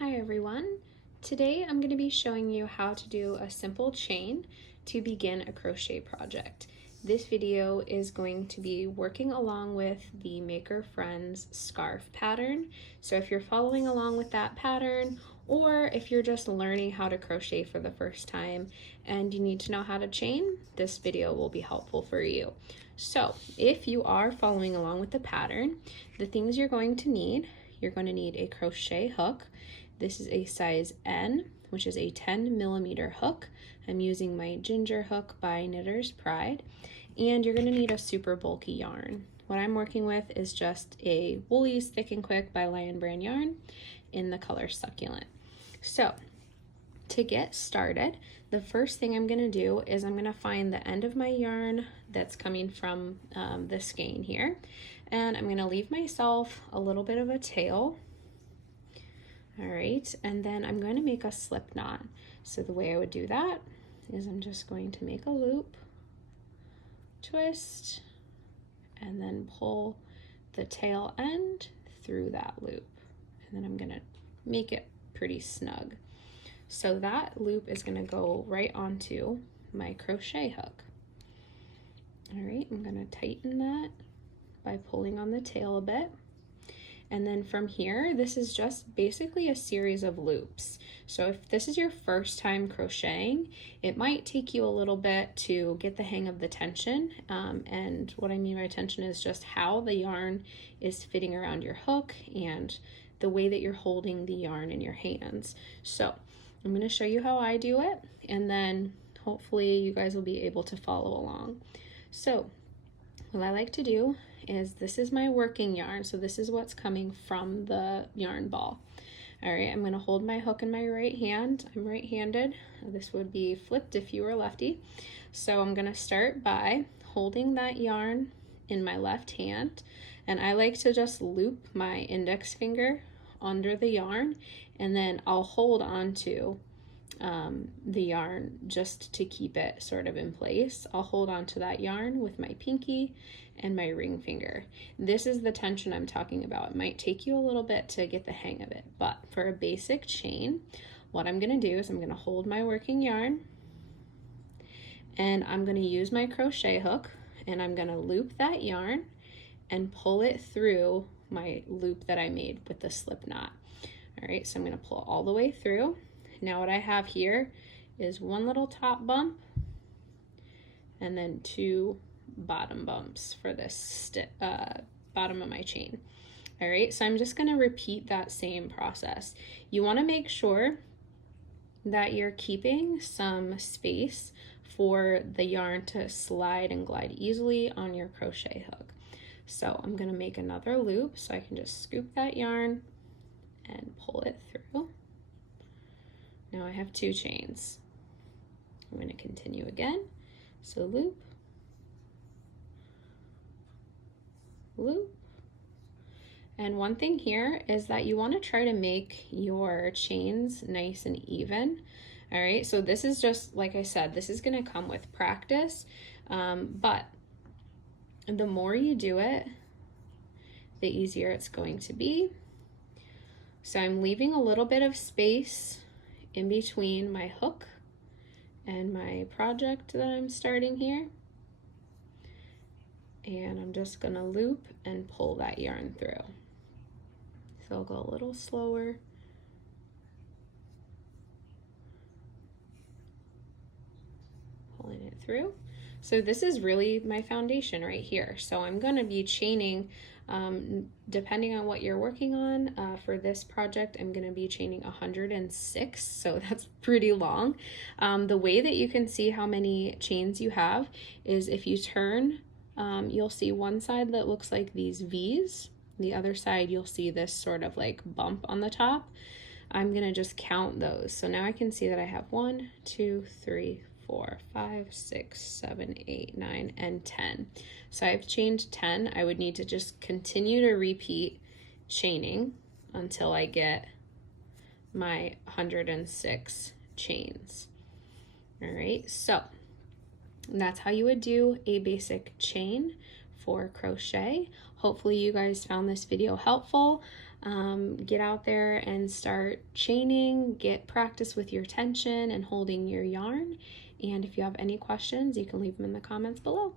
Hi everyone. Today I'm going to be showing you how to do a simple chain to begin a crochet project. This video is going to be working along with the Maker Friends scarf pattern. So if you're following along with that pattern, or if you're just learning how to crochet for the first time and you need to know how to chain, this video will be helpful for you. So if you are following along with the pattern, the things you're going to need a crochet hook. This is a size N, which is a 10mm hook. I'm using my Ginger hook by Knitter's Pride. And you're going to need a super bulky yarn. What I'm working with is just a Woolies Thick and Quick by Lion Brand yarn in the color Succulent. So to get started, the first thing I'm going to do is I'm going to find the end of my yarn that's coming from the skein here. And I'm going to leave myself a little bit of a tail. All right, and then I'm going to make a slip knot. So the way I would do that is I'm just going to make a loop, twist, and then pull the tail end through that loop. And then I'm going to make it pretty snug. So that loop is going to go right onto my crochet hook. All right, I'm going to tighten that by pulling on the tail a bit. And then from here, this is just basically a series of loops. So if this is your first time crocheting, it might take you a little bit to get the hang of the tension. And what I mean by tension is just how the yarn is fitting around your hook and the way that you're holding the yarn in your hands. So I'm going to show you how I do it, and then hopefully you guys will be able to follow along. So what I like to do is, this is my working yarn, so this is what's coming from the yarn ball. All right, I'm going to hold my hook in my right hand. I'm right-handed. This would be flipped if you were lefty. So I'm going to start by holding that yarn in my left hand, and I like to just loop my index finger under the yarn, and then I'll hold on to the yarn just to keep it sort of in place. I'll hold on to that yarn with my pinky and my ring finger. This is the tension I'm talking about. It might take you a little bit to get the hang of it, but for a basic chain, what I'm going to do is I'm going to hold my working yarn, and I'm going to use my crochet hook, and I'm going to loop that yarn and pull it through my loop that I made with the slip knot. All right, so I'm going to pull all the way through. Now what I have here is one little top bump and then two bottom bumps for this bottom of my chain. All right, so I'm just going to repeat that same process. You want to make sure that you're keeping some space for the yarn to slide and glide easily on your crochet hook. So I'm going to make another loop, so I can just scoop that yarn and pull it through. Now I have two chains. I'm going to continue again. So loop, loop. And one thing here is that you want to try to make your chains nice and even. All right, so this is just, like I said, this is going to come with practice, but the more you do it, the easier it's going to be. So I'm leaving a little bit of space in between my hook and my project that I'm starting here. And I'm just gonna loop and pull that yarn through. So I'll go a little slower. Pulling it through. So this is really my foundation right here. So I'm gonna be chaining, depending on what you're working on, for this project, I'm gonna be chaining 106, so that's pretty long. The way that you can see how many chains you have is if you turn, you'll see one side that looks like these V's, the other side you'll see this sort of like bump on the top. I'm gonna just count those. So now I can see that I have 1, 2, 3, 4, 5, 6, 7, 8, 9, and 10. So I've chained 10. I would need to just continue to repeat chaining until I get my 106 chains. All right, so that's how you would do a basic chain for crochet. Hopefully you guys found this video helpful. Get out there and start chaining, get practice with your tension and holding your yarn. And if you have any questions, you can leave them in the comments below.